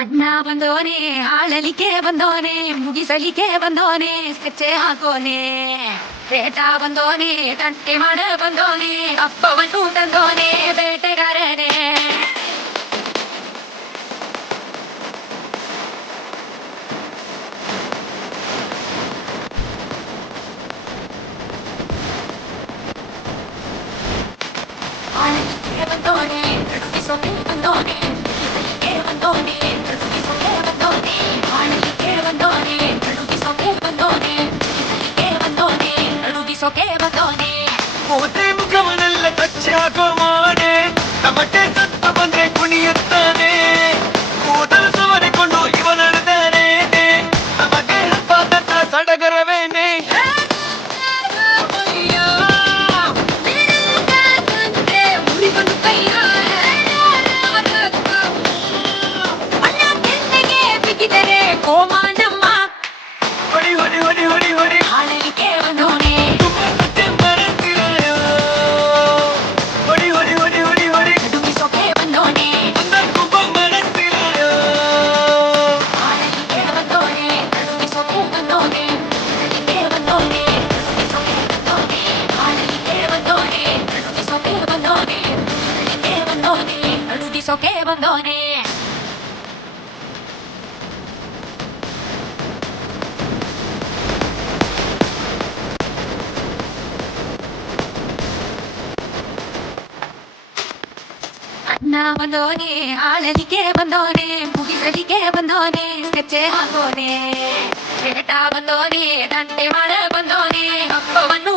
ಅಣ್ಣ ಬಂದೋನೆ, ಆಳಲಿಕ್ಕೆ ಬಂದೋನೆ, ಮುಗಿಸಲಿಕ್ಕೆ ಬಂದೋನೆ, ಸ್ಕೆಚ್ಚೆ ಹಾಕೋನೆ. ಬೇಟ ಬಂದೋನೆ, ತಂಟೆ ಮಾಡ ಬಂದೋನೆ, ಅಪ್ಪವನ್ನು ತಂದೋನೆ, ಬೇಟೆಗಾರನೇ. ಆಳಲಿಕ್ಕೆ ಬಂದೋನೆ, ನಡುಗಿಸೋಕೆ ಬಂದೋನೆ, ಮುಗಿಸಲಿಕ್ಕೆ ಬಂದೋನೆ, ನಡುಗಿಸೋಕೆ ಬಂದೋನೆ, ಆಳಲಿಕ್ಕೆ ಬಂದೋನೆ, ನಡುಗಿಸೋಕೆ ಬಂದೋನೆ, ಮುಗಿಸಲಿಕ್ಕೆ ಬಂದೋನೆ, ನಡುಗಿಸೋಕೆ ಬಂದೋನೆ. ಹೋದ್ರೆ ಮುಖವನ್ನೆಲ್ಲ ಕಚ್ಚಿ ಹಾಕೋ ಮಾಡೆ, ತಮಟೆ ಸತ್ತು ಬಂದ್ರೆ ಕುಣಿಯುತ್ತಾನೆ. ಕೂದಲು ಸವರಿಕೊಂಡು ಇವನಳಿದಾನೆ, ನಮಗೆ ಹಬ್ಬದಂತ ಸಡಗರವೇನೆ. ಹೊಡಿ ಹೊಡಿ ಹೊಡಿ ಹೊಡಿ ಹೊಡಿ ಆಳಲಿಕ್ಕೆ ಬಂದೋನೆ, ತುಂಬಾ ಕಚ್ಚೆ ಮರೆತಿರಾಯೋ. ಹೊಡಿ ಹೊಡಿ ಹೊಡಿ ಹೊಡಿ ಹೊಡಿ ನಡುಗಿಸೋಕೆ ಬಂದೋನೆ, ಅಂದ ಕುಂಭ ಮರೆತಿರಾಯೋ. ಆಳಲಿಕ್ಕೆ ಬಂದೋನೆ, ನಡುಗಿಸೋಕೆ ಬಂದೋನೆ, ಮುಗಿಸಲಿಕ್ಕೆ ಬಂದೋನೆ, ನಡುಗಿಸೋಕೆ ಬಂದೋನೆ, ಆಳಲಿಕ್ಕೆ ಬಂದೋನೆ, ನಡುಗಿಸೋಕೆ ಬಂದೋನೆ, ಮುಗಿಸಲಿಕ್ಕೆ ಬಂದೋನೆ, ನಡುಗಿಸೋಕೆ ಬಂದೋನೆ. ಅಣ್ಣ ಬಂದೋನೆ, ಆಳಲಿಕ್ಕೆ ಬಂದೋನೆ, ಮುಗಿಸಲಿಕ್ಕೆ ಬಂದೋನೆ, ಸ್ಕೆಚ್ಚೆ ಹಾಕೋನೆ. ಬೇಟ ಬಂದೋನೆ, ತಂಟೆ ಮಾಡ ಬಂದೋನೆ, ಅಪ್ಪವನ್ನು